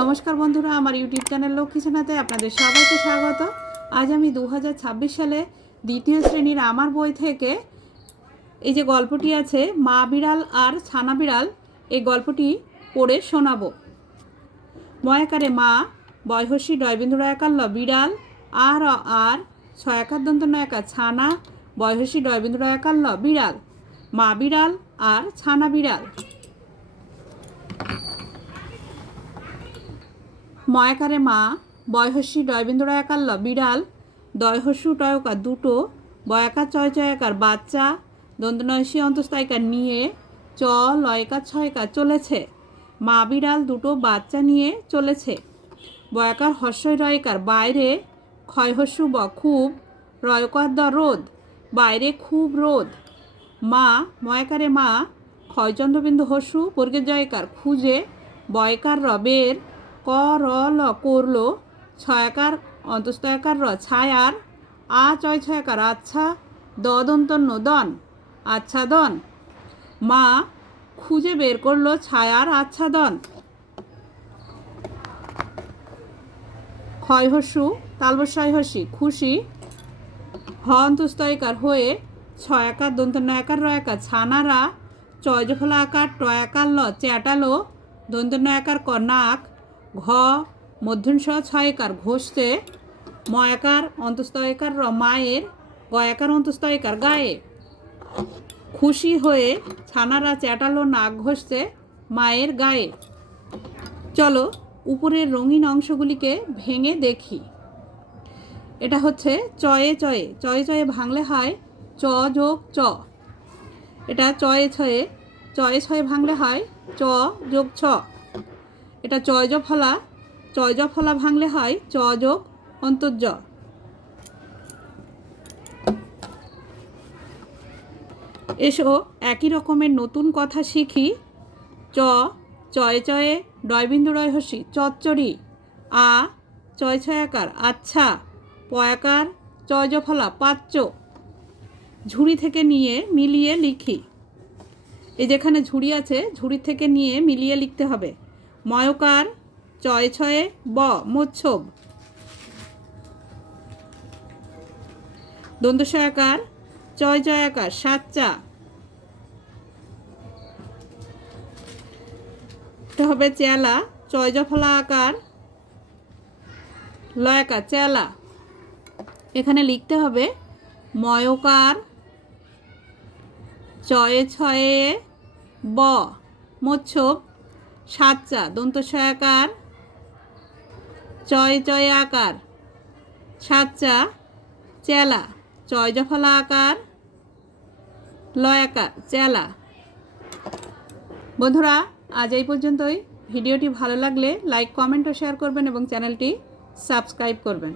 নমস্কার বন্ধুরা, আমার ইউটিউব চ্যানেল লক্ষ্মী সেনাতে আপনাদের সবাইকে স্বাগত। আজ আমি 2026 সালে দ্বিতীয় শ্রেণীর আমার বই থেকে এই যে গল্পটি আছে মা বিড়াল আর ছানা বিড়াল, এই গল্পটি পড়ে শোনাবো। ময়াকারে মা, বয়হস্যি ডয়বিন্দু রয়াকার ল বিড়াল, আর আর ছয়াকার দন্ত নয়াকার ছানা, বয়হস্যি ডয়বিন্দু রয়াকার ল বিড়াল। মা বিড়াল আর ছানা বিড়াল। ময়াকারে মা, বয়হস্যি ডয়বিন্দু রয়াকার ল বিড়াল, দয়হস্যু টয়কার দুটো, বয়াকার চয় চয়াকার বাচ্চা, দন্তনয়সী অন্তস্থায়িকার নিয়ে, চ লয়কার ছয়কার চলেছে। মা বিড়াল দুটো বাচ্চা নিয়ে চলেছে। বয়াকার হস্যই রয়কার বাইরে, ক্ষয়হস্যু ব খুব, রয়কার দ রোদ, বাইরে খুব রোদ। মা, ময়াকারে মা, ক্ষয়চন্দ্রবিন্দু হস্যু বর্গের জয়কার খুঁজে, বয়কার র বের, ক র ল করলো, ছয়াকার অন্তস্তয়াকার র ছায়ার, আ চয় ছয়াকার আচ্ছা, দ দন্তন্য দন, আচ্ছাদন। মা খুঁজে বের করলো ছায়ার আচ্ছাদন। ক্ষয়হস্যু তালবস্যয় হস্যি খুশি, হ অন্তস্তয়কার হয়ে, ছয়াকার দন্তন্যয়াকার রয়াকার ছানারা, চয়জফলা আকার টয়াকার ল চ্যাটালো, দন্তন্যয়াকার ক নাক, ঘ মধ্যংস ছয়কার ঘষতে, ময়াকার অন্তস্তয়কার র মায়ের, গয়াকার অন্তস্তয়কার গায়ে। খুশি হয়ে ছানারা চ্যাটালো নাক ঘষতে মায়ের গায়ে। চলো উপরের রঙিন অংশগুলিকে ভেঙে দেখি। এটা হচ্ছে চয়ে চয়ে, চয়ে চয়ে ভাঙলে হয় চ যোগ চ। এটা চয়ে ছয়ে, চয়ে ছয়ে ভাঙলে হয় চ যোগ ছ। এটা চয়জ ফলা, চয়জ ফলা ভাঙলে হয় চ যোগ অন্তর্জ। এসো একই রকমের নতুন কথা শিখি। চ চয়ে চয়ে ডয়বিন্দু রয় হস্যি চচ্চড়ি, আ চয় ছয়াকার আচ্ছা, পয়াকার চয়জ ফলা পাচ্য। ঝুড়ি থেকে নিয়ে মিলিয়ে লিখি। এই যেখানে ঝুড়ি আছে, ঝুড়ি থেকে নিয়ে মিলিয়ে লিখতে হবে। ময়কার চয়ে ছয়ে ব মোচ্ছব, দন্তস্বয়াকার চয় জয়াকার সাচ্চা। এটা হবে চেলা, চয় জফলা আকার লয়াকার চেলা। এখানে লিখতে হবে ময়কার চয়ে ছয়ে ব মোচ্ছব, সাচ্চা দন্তস্বয়াকার চয় চয় আকার সাচ্চা চেলা, চয় জফলা আকার লয়াকার চেলা। বন্ধুরা, আজ এই পর্যন্তই। ভিডিওটি ভালো লাগলে লাইক, কমেন্ট ও শেয়ার করবেন এবং চ্যানেলটি সাবস্ক্রাইব করবেন।